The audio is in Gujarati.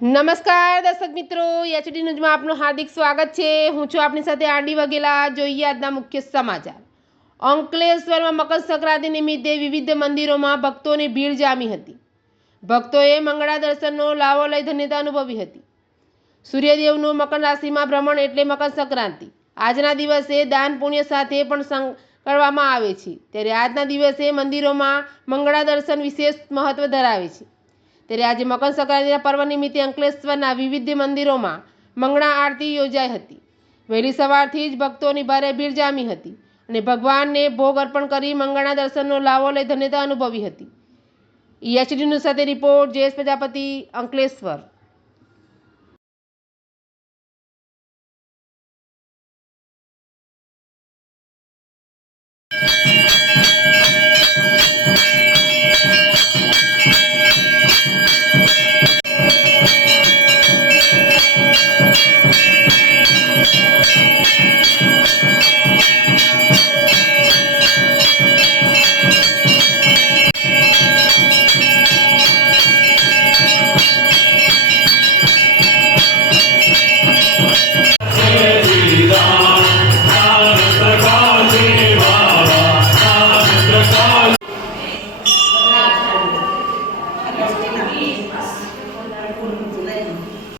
નમસ્કાર દર્શક મિત્રો, એચડી ન્યૂઝમાં આપનું હાર્દિક સ્વાગત છે। હું છું આપની સાથે આરડી વાઘેલા। જોઈએ આજના મુખ્ય સમાચાર। અંકલેશ્વરમાં મકર સંક્રાંતિ નિમિત્તે વિવિધ મંદિરોમાં ભક્તોની ભીડ જામી હતી। ભક્તોએ મંગળા દર્શનનો લાવો લઈ ધન્યતા અનુભવી હતી। સૂર્યદેવનું મકર રાશિમાં ભ્રમણ એટલે મકર સંક્રાંતિ। આજના દિવસે દાન પુણ્ય સાથે પણ કરવામાં આવે છે। ત્યારે આજના દિવસે મંદિરોમાં મંગળા દર્શન વિશેષ મહત્વ ધરાવે છે। ત્યારે આજે મકર સંક્રાંતિના પર્વ નિમિત્તે અંકલેશ્વરના વિવિધ મંદિરોમાં મંગળા આરતી યોજાઈ હતી। વહેલી સવારથી જ ભક્તોની ભારે ભીડ જામી હતી અને ભગવાનને ભોગ અર્પણ કરી મંગળના દર્શનનો લાવો લઈ ધન્યતા અનુભવી હતી। એચડી ન્યૂઝ સાથે રિપોર્ટ જયેશ પ્રજાપતિ, અંકલેશ્વર।